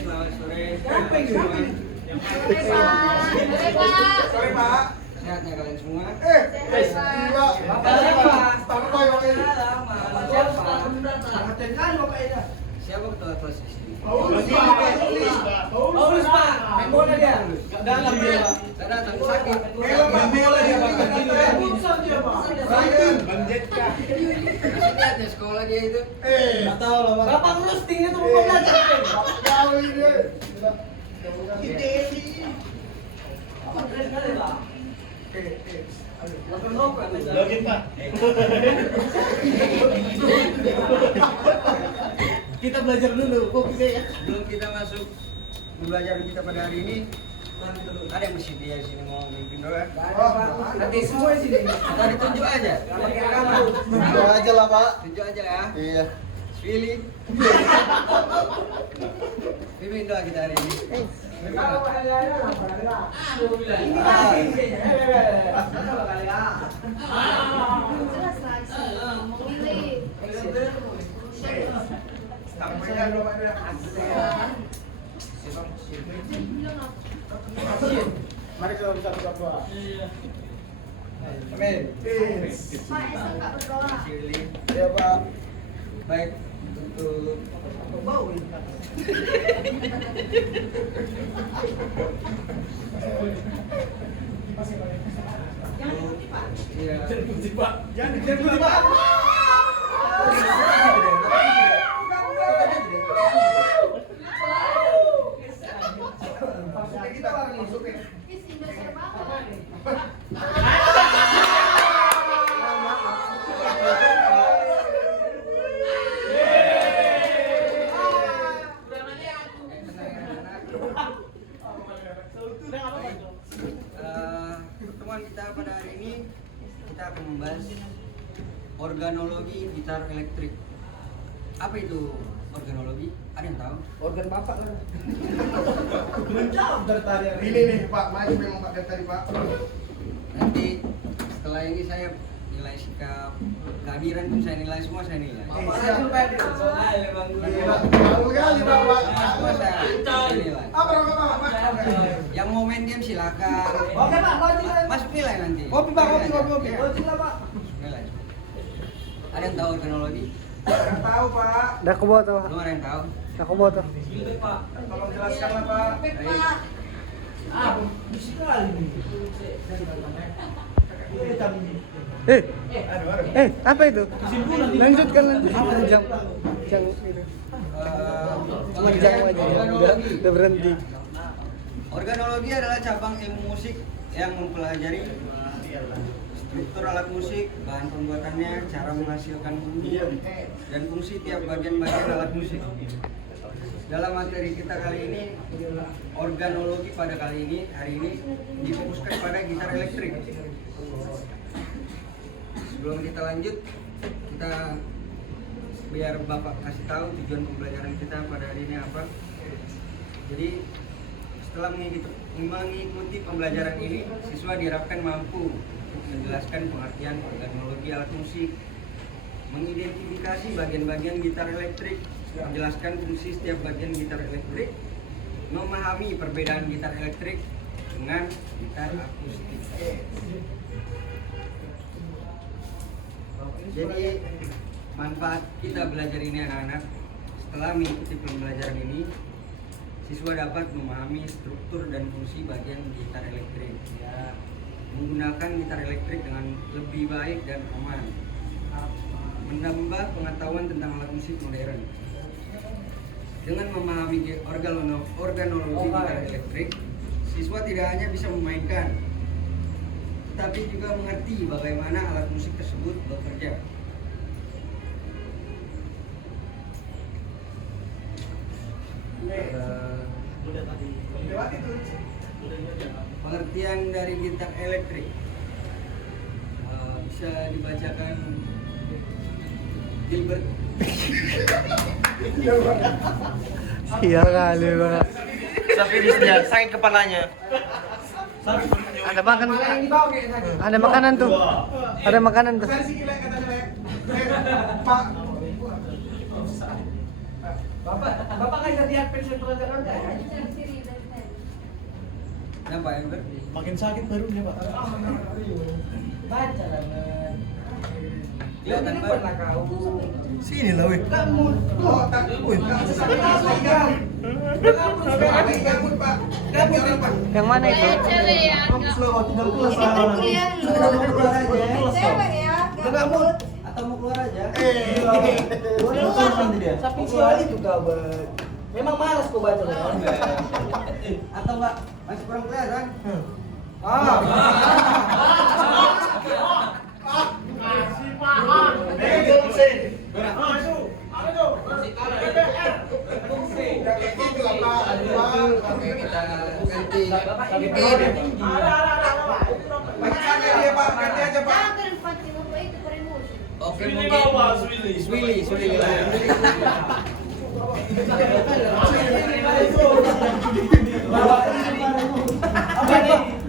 selamat sore. Sore Pak. Sehatnya kalian semua? Gila. Standby Pak ini. Siapa ketua kelas di sini? Paulus Pak, main bola dia. Dalam dia. Saya datang sakit. main bola dia Pak. Masih lihat sekolah dia itu. Enggak tahu lah, Bang. Bapak ngerusting itu mau belajar. Jauh ini. Login, Pak. Kita belajar dulu, kok bisa ya? Sebelum kita masuk pembelajaran kita pada hari ini, ada yang mesti dia di sini mau mimpin doa. Nanti semua di sini. Atau ditunjuk aja? Tunjuk aja lah Pak. Tunjuk aja ya. Iya. Pilih. Pimpin doa kita hari ini. Sampaikan doa dia. Mari kita bersatu doa. Amin. Pilih. Ya Pak. Baik untuk Jangan Pak. Kita bareng masukin. pertemuan kita pada hari ini kita akan membahas organologi gitar elektrik. Apa itu organologi? Ada yang tahu? Organ Bapak lah. Menjawab dari tadi. Ini nih Pak, maju memang Pak dari tadi Pak. Nanti setelah ini saya nilai sikap, kehadiran pun saya nilai, semua saya nilai. Gila. Baru kali Bapak. Semua saya nilai. Apa Pak? Yang mau main game silakan. Oke, Pak, maju. Masuk nilai nanti. Kopi, Pak, kopi. Iya. Maju, Pak. Nilai. Ada yang tahu organologi? Enggak tahu Pak. Dah aku bawa tuh. Belum ada yang tahu? Aku bawa tuh. Tolong jelaskanlah Pak. Baik. Apa itu? Lanjutkan. Jam itu. Jam aja. Udah berhenti. Organologi adalah cabang ilmu musik yang mempelajari struktur alat musik, bahan pembuatannya, cara menghasilkan bunyi, dan fungsi tiap bagian-bagian alat musik. Dalam materi kita kali ini, organologi pada hari ini difokuskan pada gitar elektrik. Sebelum kita lanjut, kita biar Bapak kasih tahu tujuan pembelajaran kita pada hari ini apa. Jadi setelah mengikuti pembelajaran ini, siswa diharapkan mampu menjelaskan pengertian organologi alat musik, mengidentifikasi bagian-bagian gitar elektrik, menjelaskan fungsi setiap bagian gitar elektrik, memahami perbedaan gitar elektrik dengan gitar akustik. Jadi manfaat kita belajar ini anak-anak, setelah mengikuti pembelajaran ini, siswa dapat memahami struktur dan fungsi bagian gitar elektrik, ya, menggunakan gitar elektrik dengan lebih baik dan aman, menambah pengetahuan tentang alat musik modern. Dengan memahami organologi gitar elektrik, siswa tidak hanya bisa memainkan, tetapi juga mengerti bagaimana alat musik tersebut bekerja. Pengertian dari gitar elektrik bisa dibacakan Gilbert. Sial kali Pak. Sampai dia sakit kepalanya. Ada makan. Ada makanan tuh. Ada makanan tuh. Saya sih gila kata saya. Pak. Bapak kan jadi pensiun terus Kenapa ya, Ber? makin sakit barunya Pak. Baca lah. Kelihatan Ber. Sini lah weh. Kamu. Oh, tak. Wih, kamu sakit lagi. Gabut, Pak. Ganti orang, Pak. Yang mana itu? Cewek ya, enggak. Ini kan kuliah lu. Cewek ya, gabut. Atau mau keluar aja? Sapi sekali juga, Bang. Memang malas kok baca. Atau enggak masih kurang kelihatan? Oke, kita ganti. Ganti aja, Pak. Jangan pancing apa itu promosi. Oke, mungkin Swili.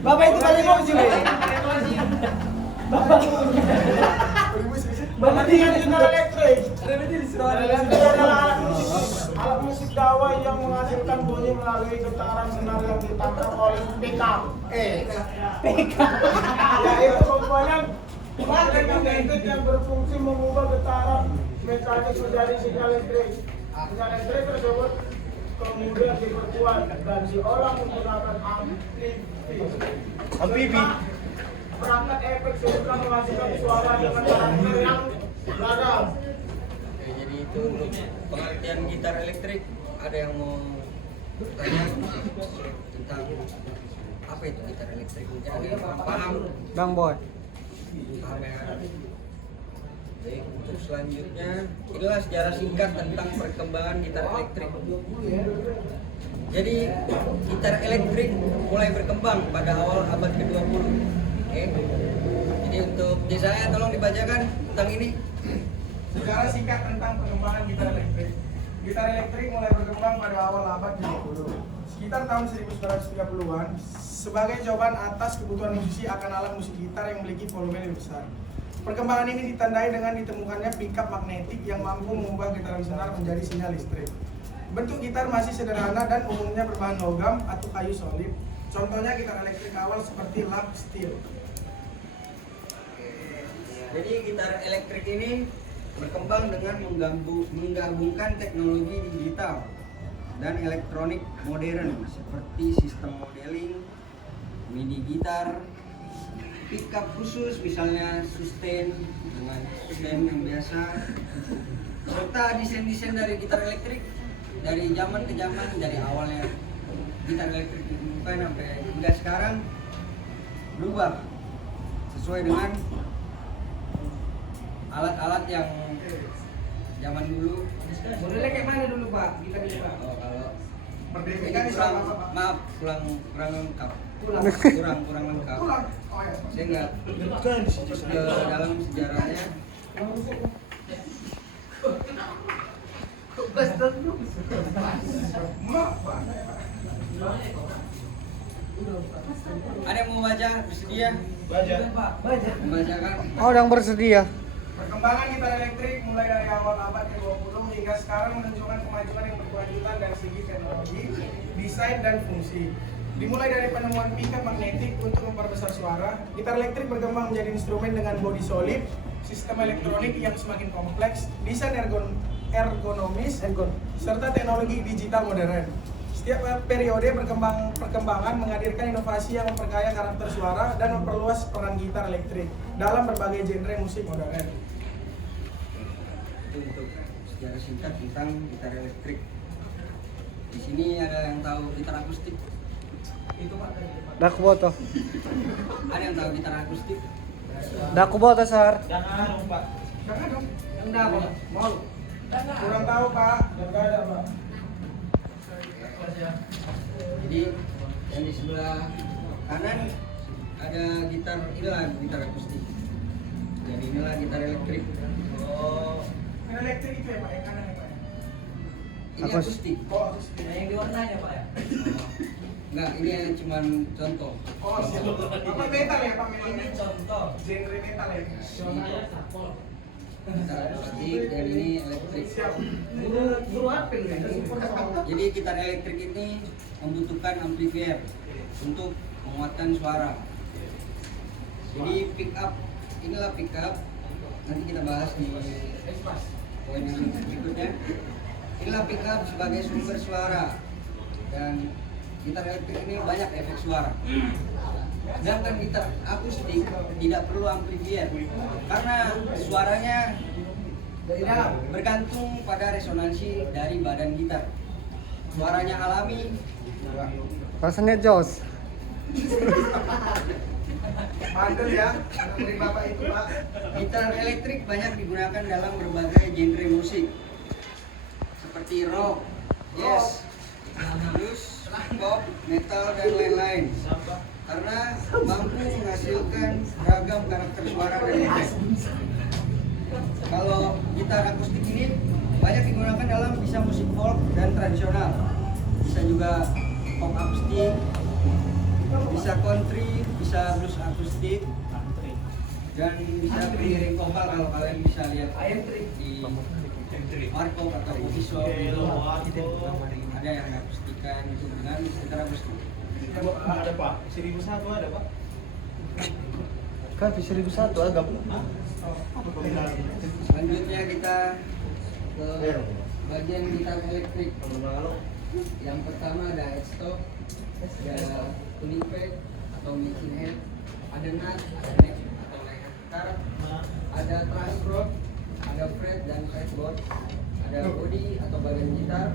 Bapak itu kali mau sih, Bapak tinggal di sinar elektrik. Alat musik dawai yang menghasilkan bunyi melalui getaran senar yang ditangkap oleh pickup. Yaitu komponen baterai magnetik yang berfungsi mengubah getaran mekanik menjadi sinyal listrik. Sinyal listrik tersebut kemudian diperkuat dan diolah menggunakan amfibi. Perangkat efek sehingga menghasilkan suara dengan karakter yang beragam. Oke, jadi itu untuk pengertian gitar elektrik. Ada yang mau tanya tentang apa itu gitar elektrik? Mungkin ada yang kurang paham. Bang Boy. Paham ya? Baik, untuk selanjutnya inilah sejarah singkat tentang perkembangan gitar elektrik. Jadi gitar elektrik mulai berkembang pada awal abad ke-20. Oke. Jadi untuk saya tolong dibacakan tentang ini. Sejarah singkat tentang perkembangan gitar elektrik. Gitar elektrik mulai berkembang pada awal abad ke-20, sekitar tahun 1930-an, sebagai jawaban atas kebutuhan musisi akan alat musik gitar yang memiliki volume lebih besar. Perkembangan ini ditandai dengan ditemukannya pickup magnetik yang mampu mengubah getaran senar menjadi sinyal listrik. Bentuk gitar masih sederhana dan umumnya berbahan logam atau kayu solid. Contohnya gitar elektrik awal seperti lap steel. Jadi gitar elektrik ini berkembang dengan menggabungkan teknologi digital dan elektronik modern seperti sistem modeling, MIDI gitar, pickup khusus misalnya sustain dengan sustain yang biasa, serta desain-desain dari gitar elektrik dari zaman ke zaman, dari awalnya gitar elektrik ditemukan sampai hingga sekarang berubah sesuai dengan alat-alat yang zaman dulu. Modelnya kayak mana dulu Pak? Kita bisa Pak. Oh, kalau Merdeka ini ini kurang, sama apa, Pak? maaf, kurang lengkap. Kurang lengkap. Oh ya. Saya nggak fokus ke dalam sejarahnya. Ada yang mau baca? Bersedia? Baca. Membacakan? Oh, yang bersedia. Perkembangan gitar elektrik mulai dari awal abad ke-20 hingga sekarang menunjukkan kemajuan yang berkelanjutan dari segi teknologi, desain, dan fungsi. Dimulai dari penemuan pickup magnetik untuk memperbesar suara, gitar elektrik berkembang menjadi instrumen dengan bodi solid, sistem elektronik yang semakin kompleks, desain ergonomis, serta teknologi digital modern. Setiap periode perkembangan menghadirkan inovasi yang memperkaya karakter suara dan memperluas peran gitar elektrik dalam berbagai genre musik modern. Itu untuk sejarah singkat tentang gitar elektrik. Di sini ada yang tahu gitar akustik? Itu Pak. Daku boto. Ada yang tahu gitar akustik? Daku boto sar. Jangan dong Pak. Jangan dong. Enggak, mau. Kurang tahu Pak. Jangan ada Pak. Jadi yang di sebelah kanan ada gitar, inilah gitar akustik. Jadi inilah gitar elektrik. Oh. Gitar elektrik itu ya Pak, yang kanan ya Pak. Ini akustik. Oh, akustik. Yang di warnanya Pak ya? Enggak, ini cuman contoh. Oh, siap. Apa metal ya Pak? Memang Ini contoh. genre metal ya. Warnanya sapol. gitar akustik, dan ini elektrik. Guru apel ya? Jadi gitar elektrik ini membutuhkan amplifier untuk menguatkan suara. Jadi pick up, inilah pick up. Nanti kita bahas di poin yang berikutnya. Inilah pick up sebagai sumber suara, dan gitar elektrik ini banyak efek suara. Sedangkan gitar akustik tidak perlu amplifier karena suaranya bergantung pada resonansi dari badan gitar. Suaranya alami. Rasanya jos. Bandel ya, anak murid bapak itu pak. Gitar elektrik banyak digunakan dalam berbagai genre musik seperti rock, jazz, blues, pop, metal, dan lain-lain. Karena mampu menghasilkan beragam karakter suara dan efek. Kalau gitar akustik ini banyak digunakan dalam bisa musik folk dan tradisional, bisa juga pop akustik, bisa country, bisa blues akustik, dan bisa pengiring vokal. Kalau kalian bisa lihat di Marco atau coffee shop itu ada yang akustikan itu dengan gitar akustik. Ada pak, 1001 ada pak. Kan 1001 agak. Selanjutnya kita ke bagian gitar elektrik. Yang pertama ada headstock, ada tuning peg atau matching head, ada nut, ada neck atau leher gitar, ada truss rod, ada fret dan fretboard, ada body atau bagian gitar,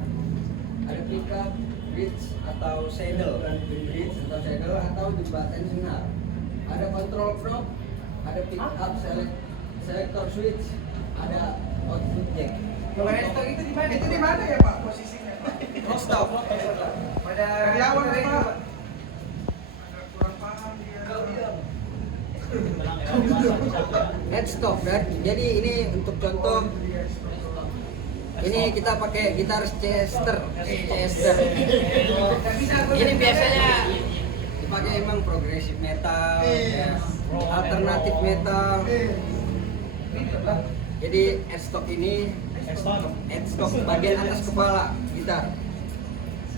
ada pickup, bridge atau saddle, atau jembatan senar, ada control knob, ada pickup selector switch, ada output jack. Kalau headstock itu di mana? Itu di mana ya pak posisinya pak? Headstock pada Dari awal dari pak. Ada kurang paham dia. headstock, dan jadi ini untuk contoh. Ini kita pakai gitar Chester. Ini biasanya dipakai emang progressive metal, ya, alternatif metal. Jadi headstock ini headstock bagian atas kepala gitar.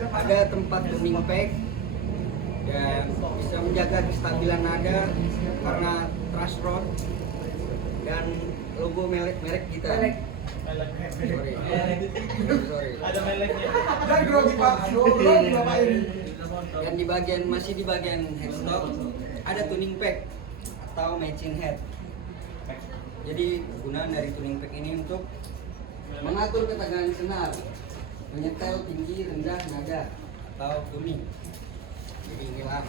Ada tempat tuning peg dan bisa menjaga kestabilan nada karena truss rod dan logo merek gitar. Sorry. Ada meleknya. Dan grogi pak, grogi bapak ini. Dan masih di bagian headstock ada tuning peg atau matching head. Jadi kegunaan dari tuning peg ini untuk mengatur ketegangan senar, menyetel tinggi rendah nada atau tuning. Jadi inilah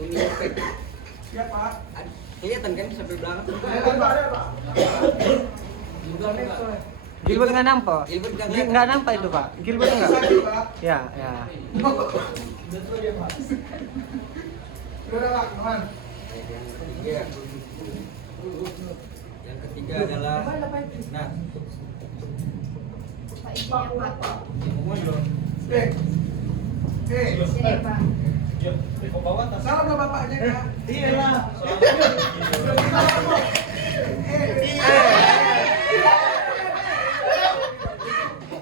tuning peg. Siap pak. Kelihatan kan sampai belakang? Ada pak. Gilbert nggak nampak? Gilbert Nggak nampak itu pak. Gilbert nggak? Sakit pak. Ya, ya. Udah pak, teman. Yang ketiga adalah nah. Sini, Pak. Salam lah bapaknya kak. Iya lah.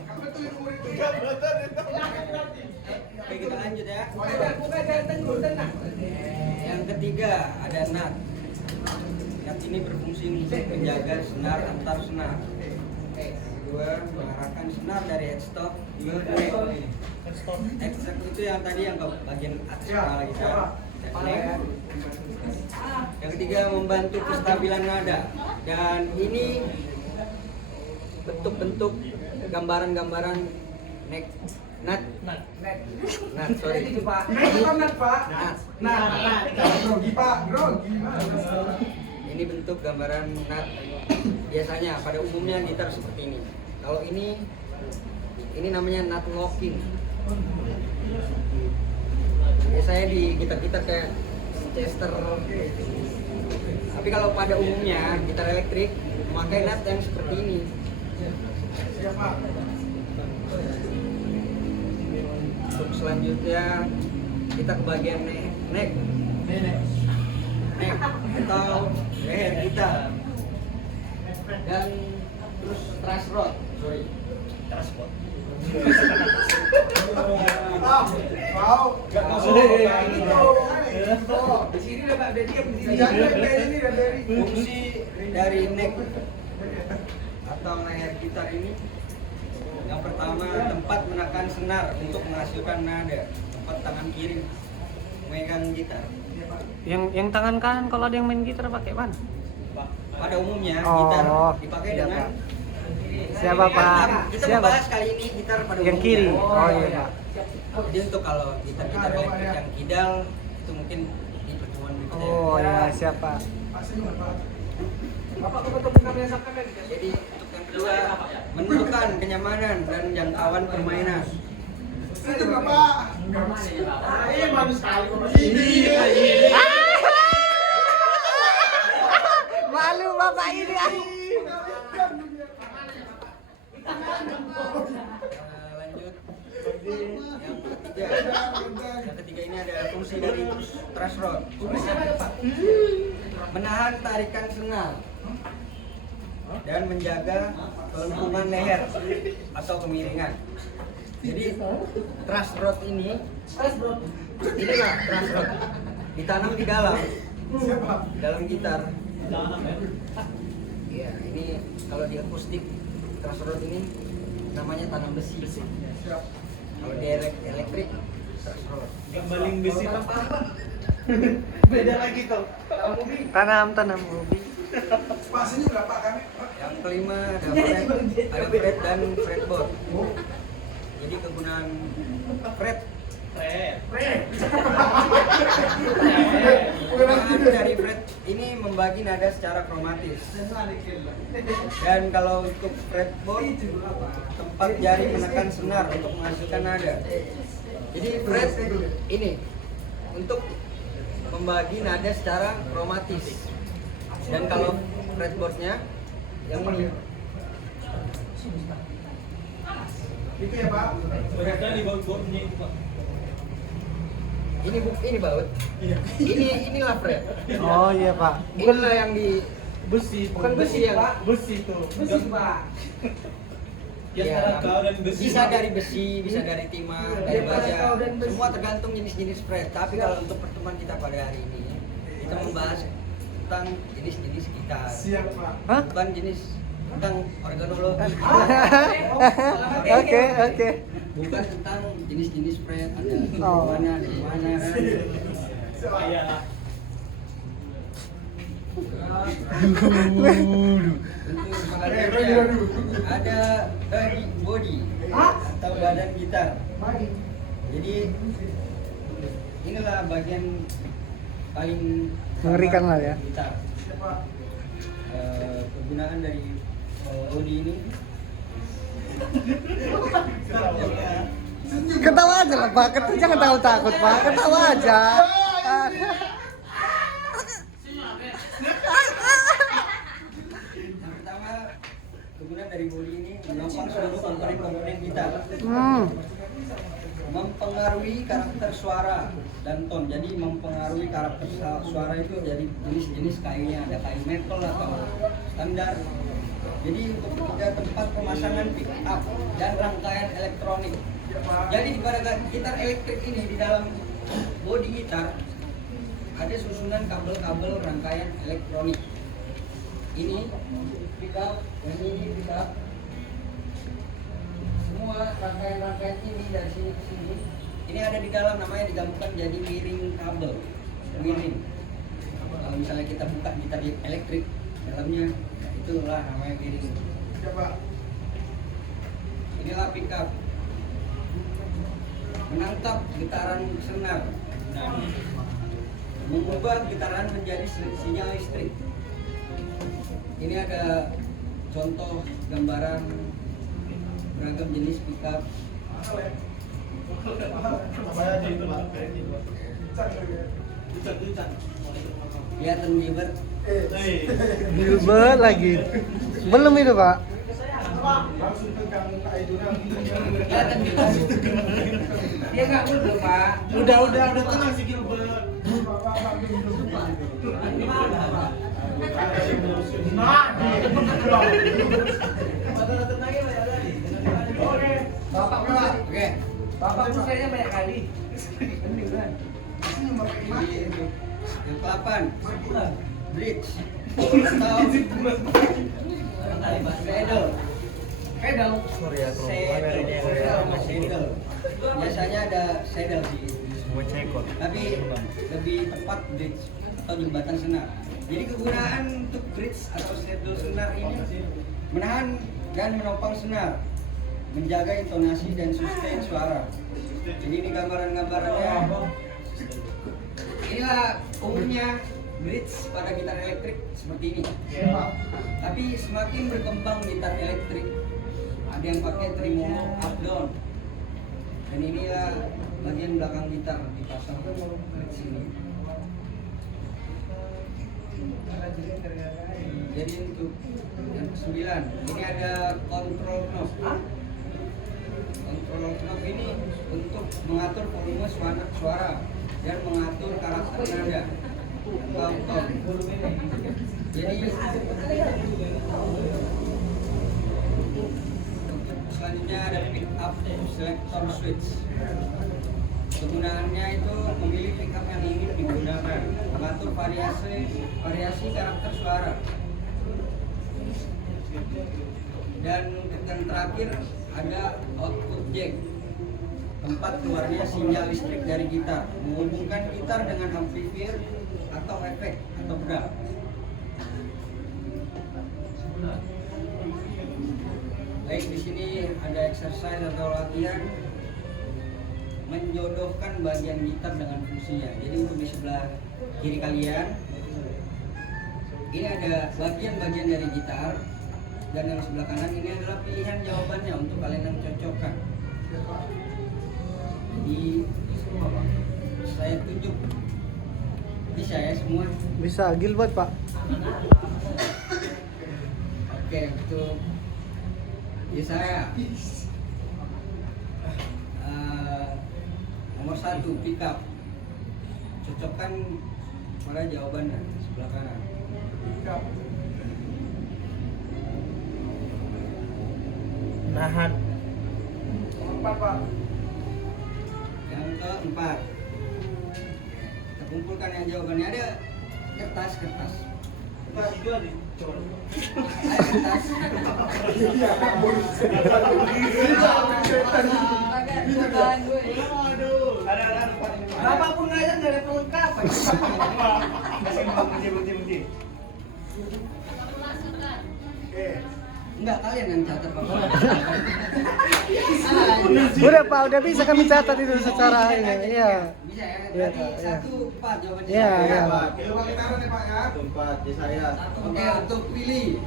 Apa tuh itu murid tuh? Oke, kita lanjut ya. Bukan jantan dulu tenang. Yang ketiga ada nut. Nut ini berfungsi untuk menjaga senar antar senar. Kedua, mengarahkan senar dari headstock ke neck. Headstock itu yang tadi yang ke bagian atas kepala kita. Neck. Yang ketiga, membantu kestabilan nada. Dan ini bentuk-bentuk gambaran-gambaran neck. Nut, sorry. Nah itu kan nat pak. Nut. Nah, grogi pak, grogi. Ini bentuk gambaran nut. Biasanya pada umumnya gitar seperti ini. Kalau ini namanya nut locking. Biasanya di gitar-gitar kayak Chester. Tapi kalau pada umumnya gitar elektrik memakai nut yang seperti ini. Siap pak. Untuk selanjutnya kita ke bagian neck atau leher kita. dan terus truss rod. Sorry. Truss rod. Wow. Gak masuk. Di sini udah Pak Dedi yang di sini. Ini dan dari. Fungsi dari neck atau leher gitar ini, yang pertama tempat menekan senar untuk menghasilkan nada. Tempat tangan kiri memegang gitar. Yang tangan kanan kalau ada yang main gitar pakai mana? Pada umumnya Oh, gitar dipakai iya, dengan Pak. Siapa, Pak? Kita Siapa? membahas kali ini gitar pada Yang umumnya. kiri. Oh iya, Pak. Jadi untuk kalau gitar-gitar elektrik yang kidal itu mungkin di pertemuan berikutnya. Oh ya, siapa? Bapak ketemu kami yang sampai kan? Jadi untuk yang kedua, menentukan kenyamanan dan jangkauan permainan. Itu Bapak. Ini manis sekali. Malu bapak ini. Lanjut. Yang ketiga ini ada fungsi dari truss rod. Menahan tarikan senar dan menjaga kelentungan leher atau kemiringan. Jadi truss rod ini inilah truss rod ditanam di dalam gitar. Iya, ini kalau di akustik truss rod ini namanya tanam besi. Kalau di elektrik truss rod. Gambaling besi apa? Beda lagi tuh. Tanam ubi. Spasinya berapa kami? Yang kelima ada fret dan fretboard. Jadi kegunaan fret kegunaan dari fret ini membagi nada secara kromatis. Dan kalau untuk fretboard tempat jari menekan senar untuk menghasilkan nada. Jadi fret ini untuk membagi nada secara kromatis. Dan kalau fretboardnya yang ini Itu ya Pak. Mereka di bawah-bawahnya itu Pak. ini baut. Inilah fret. Oh iya, Pak. Inilah yang di Besi. bukan besi yang Besi tuh. Besi Pak. Yang Ya, antara kau dan besi. bisa dari besi, bisa dari timah, dari baja. Semua tergantung jenis-jenis fret. Tapi kalau untuk pertemuan kita pada hari ini, kita membahas tentang jenis-jenis gitar. Siap Pak. Hah? Bukan jenis tentang organologi. Oke. Bukan tentang jenis-jenis fret, ada di Oh. mana, di mana kan. Iya. Untuk selanjutnya ada body atau badan gitar. Jadi inilah bagian paling Mengerikan lah ya. gitar. Kegunaan dari body ini Ketawa aja lah, Pak. Jangan tahu takut, Pak. Ketawa aja. yang pertama, kegunaan dari body ini menopang seluruh komponen-komponen gitar. Mempengaruhi karakter suara dan tone. Jadi mempengaruhi karakter suara itu jadi jenis-jenis kayunya, ada kayu maple atau standar. Jadi untuk ketiga, tempat pemasangan pick up dan rangkaian elektronik. Jadi pada gitar elektrik ini di dalam bodi gitar ada susunan kabel-kabel rangkaian elektronik. Ini pick up, yang ini pick up. Semua rangkaian-rangkaian ini dari sini ke sini. Ini ada di dalam, namanya digabungkan jadi miring kabel. Miring. Kalau misalnya kita buka gitar elektrik, dalamnya itulah namanya miring. Coba. Inilah pickup. Menangkap getaran senar. Nah, mengubah getaran menjadi sinyal listrik. Ini ada contoh gambaran beragam jenis pickup. Kelihatan Bieber. Gilbert lagi. Belum itu, Pak. Langsung pegang muka itu. Kelihatan Bieber. Dia nggak belum Pak. Udah tenang si Gilbert. Bapak Nah, Oke. Bapak pula. Oke. Bapak pusatnya banyak kali. Yang ke-8 bridge atau saddle. Pedal. Saddle sama saddle. Biasanya ada saddle sih, tapi lebih tepat bridge atau jembatan senar. Jadi kegunaan untuk bridge atau saddle senar ini menahan dan menopang senar, menjaga intonasi dan sustain suara. Jadi ini gambaran-gambarannya. Inilah umumnya bridge pada gitar elektrik seperti ini. Tapi semakin berkembang gitar elektrik, ada yang pakai tremolo up down. Dan inilah bagian belakang gitar dipasang di sini. Jadi untuk yang ke-9 ini ada control knob. Control knob ini untuk mengatur volume suara dan mengatur karakter nada atau tone. Jadi selanjutnya ada pick up selector switch. Kegunaannya itu memilih pick up yang ingin digunakan, mengatur variasi karakter suara. Dan untuk yang terakhir ada output jack, tempat keluarnya sinyal listrik dari gitar, menghubungkan gitar dengan amplifier atau efek atau pedal. Baik, di sini ada exercise atau latihan menjodohkan bagian gitar dengan fungsinya. Jadi untuk di sebelah kiri kalian ini ada bagian-bagian dari gitar, dan yang sebelah kanan ini adalah pilihan jawabannya untuk kalian yang cocokkan. Jadi saya tunjuk, bisa ya semua? Bisa, Gilbert Pak. Oke, untuk saya nomor 1 pick up, cocokkan pada jawabannya sebelah kanan. nahan. 4 Pak. Yang ke-4, kita kumpulkan yang jawabannya. Ada kertas. Kita jual nih. Ada kertas. Cobaan gue. Ada Pak. Bapak pun ngajar dari perlengkapan. Bukti. Oke. Enggak, kalian yang catat Pak. Udah Pak, udah bisa kami catat itu secara ini. Iya. Bisa ya? Iya, Tadi Pak, iya. 1 4 jawabannya. Iya, saya. iya. Pak. Coba kita taruh nih Pak ya. Tempat di saya. Oke, untuk Willy.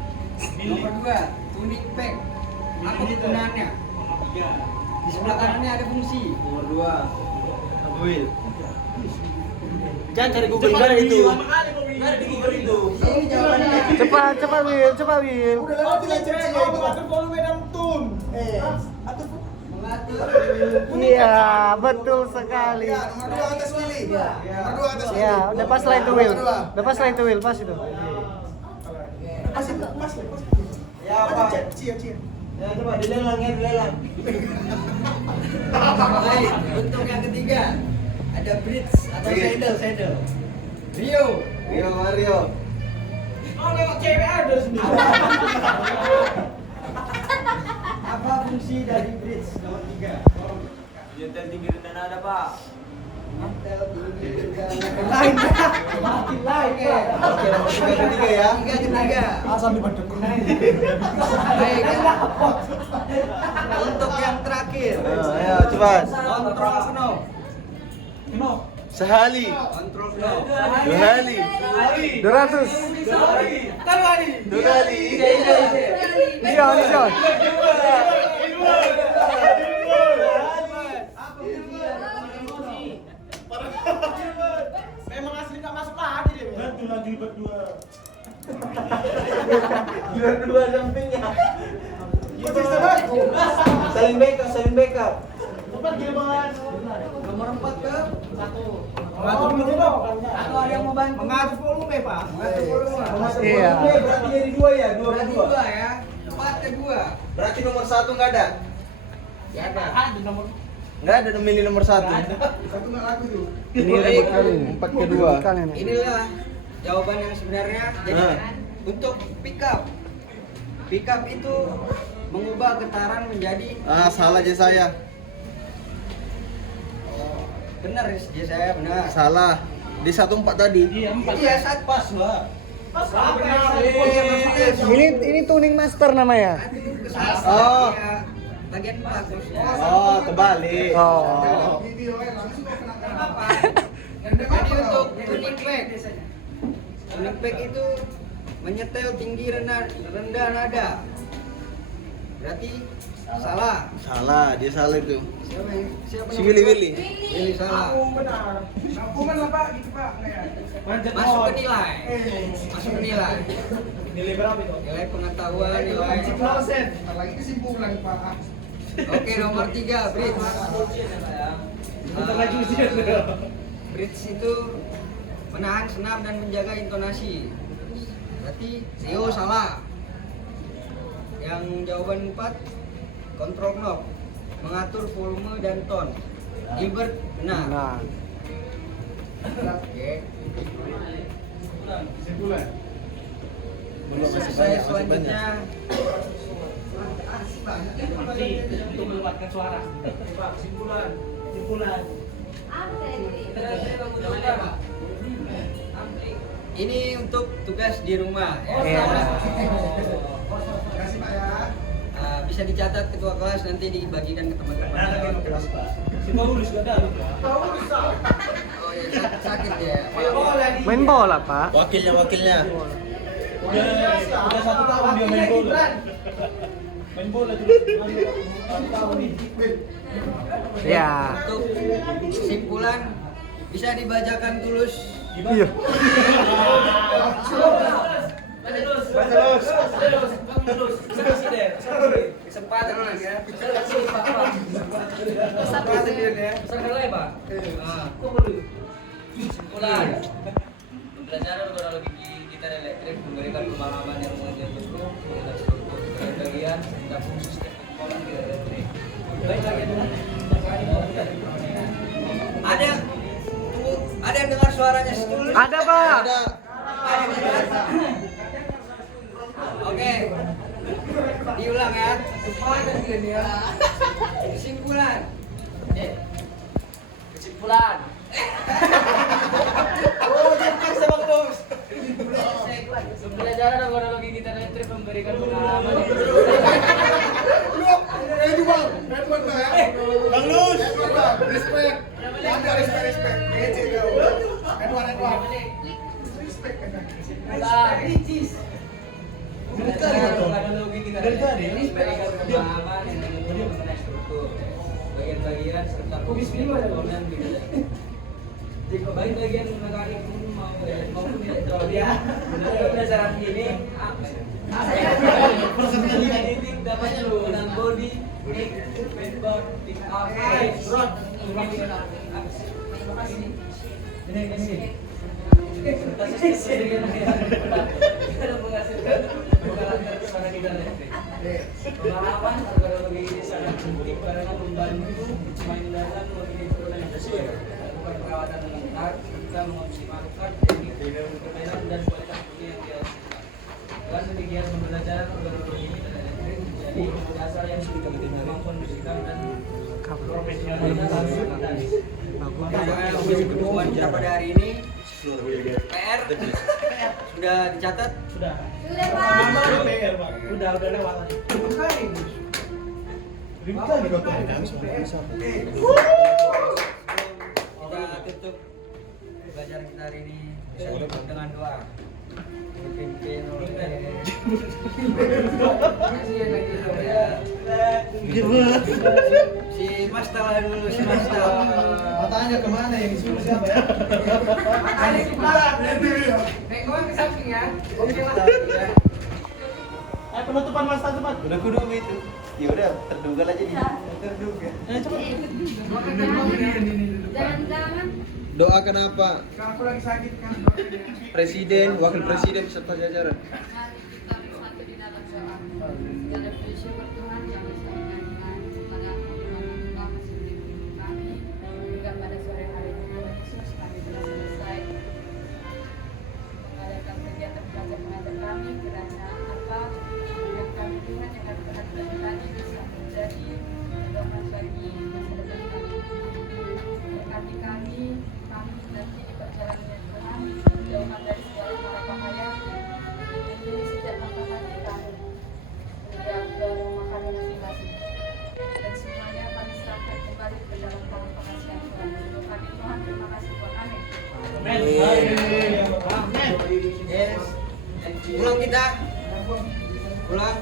Nomor 2, tuning pack. Apa kegunaannya? Di sebelah kanannya ada fungsi. Nomor 2. Will. Jangan cari Google Cepat, itu. Will. Cari di Google itu. Ini jawabannya. Cepat Will. Udah lewat tidak cek atur volume dan tune. Mengatur. Iya, betul sekali. Ya, nomor 2 atas Willy. Nomor 2 atas Willy. Ya, udah pas lah itu Will. Udah pas lah itu Will, pas itu. Pas. Ya, Pak. Cia. Ya, coba dilelang ya, dilelang. Baik, untuk yang ketiga ada bridge atau saddle. Rio. Mario. Oh, lewat cewek ada sendiri. Apa fungsi dari bridge nomor 3? Nyetel tinggi rendah nada, Pak. Nyetel tinggi rendah. Lain. Makin lain. Oke, nomor ketiga ya. Ketiga. Asal di Bandung. Baik. Untuk yang terakhir, Ayo, coba. kontrol knob. Sehali. Kontrol knob. 2 kali. 200. 2 kali. Sion. Memang asli tak masuk lagi dia. Betul lagi berdua. Dua sampingnya. Kok bisa bagus? Saling backup. Tempat Gilbert. Nomor 4 ke 1. Mengatur volume. Atau ada yang mau bantu? Mengatur volume, Pak. Mengatur volume. Iya. Berarti jadi 2 ya, 2 Berarti 2 ya. 4 ke 2. Berarti nomor 1 enggak ada. Ya ada. Ada nomor. Enggak ada milih nomor 1. Satu nggak laku tuh. Ini ribut kali ini. 4 ke 2. Ribut kali ini. Inilah jawaban yang sebenarnya. Jadi untuk pick up itu mengubah getaran menjadi Salah aja saya. benar ya saya benar. Salah. Di 14 tadi. Iya, 4. Iya saat pas Pak. Ini tuning master namanya. Oh. Bagian 4 maksudnya. Oh, terbalik. Oh. Videonya langsung kena Apa? Jadi untuk tuning pack itu menyetel tinggi rendah nada. Berarti salah. Salah, dia salah itu. Siapa Si Willy. Willy salah. Aku benar. Hukuman lah Pak, gitu Pak. Kayak. Masuk ke nilai. Masuk ke nilai. Nilai berapa itu? Nilai pengetahuan, nilai. 10%. Lagi kesimpulan Pak. Oke, nomor 3, bridge. Bentar lagi ujian. Bridge itu menahan senar dan menjaga intonasi. Berarti Rio salah. Yang jawaban 4, kontrol knob, mengatur volume dan tone. Gilbert benar. Nah. Oke. Kesimpulan. Belum masih Saya banyak, masih selanjutnya Untuk menguatkan suara. Pak, simpulan. Simpulan. ini untuk tugas di rumah. Ya. Iya. Terima kasih Pak ya. Bisa dicatat ketua kelas nanti dibagikan ke teman-teman. Si Paulus gak ada. Oh ya, sakit ya. Main bola, Pak. Wakilnya. Udah 1 tahun dia main bola. Main bola juga. 1 tahun nih. Ya. Untuk kesimpulan bisa dibacakan tulus. Iya. Kesempatan ya. Kesempatan ya. Pak. Kesimpulan. Pembelajaran kronologi gitar elektrik memberikan pemahaman yang mengajar cukup mengenai struktur bagian dan fungsi sistem komponen gitar elektrik. Baik bagian ada yang dengar suaranya setulus? Ada, Pak. Ada. Ada yang dengar? Oke. Diulang ya. Kesimpulan. Kesimpulan. Pembelajaran kronologi gitar elektrik memberikan pengalaman. Bang Lus. Respect. Anda respect. Kece kau. Edward. Respect. Kronologi gitar elektrik memberikan pengalaman yang mengenai struktur, bagian-bagian serta fungsi komponen gitar elektrik. Jika bagian mekanik maupun elektronik ya, menurut pelajaran ini titik dapat menggunakan body, mic, pedal, pick up, rod, terima kasih. Ini. Pengalaman kronologi ini sangat penting karena membantu mainan organisasi perawatan lengkap serta mengoptimalkan teknik permainan dan kualitas bunyi yang dihasilkan. Dengan demikian pembelajaran kronologi gitar elektrik menjadi dasar yang kemampuan musikal dan profesionalitas. Kebutuhan kita pada hari ini PR sudah dicatat. Sudah. Sudah, Pak. Udah lewat. Kita tutup pelajaran kita hari ini dengan doa. Dipimpin oleh si Mas Tala dulu, si Mas Tala. Matanya kemana yang disuruh siapa ya? Matanya di belakang. Tengok ke samping ya. Oke lah. Penutupan Mas cepat. Udah kudu itu. Ya udah, terduga aja nih. Terduga. Jangan-jangan Doakan apa? Kalau aku lagi sakit kan. Presiden, wakil presiden beserta jajaran. mari kita bersatu di dalam doa. Segala bersyukur Tuhan yang bisa menyanyikan kepada Tuhan seperti kami. Hingga pada sore hari ini Tuhan Yesus kami telah selesai mengadakan kegiatan belajar mengajar kami kiranya apa yang kami Tuhan yang kami perhatikan tadi bisa menjadi dorongan bagi masa depan kami. Berkati kami nanti di perjalanan Tuhan jauhkan dari segala mara bahaya lindungi setiap langkah kaki kami setiap ke rumah kami masing-masing dan semuanya kami serahkan kembali ke dalam tangan pengasihan Tuhan. Untuk kami Tuhan terima kasih Tuhan. Amin. Yes. Pulang kita. Pulang.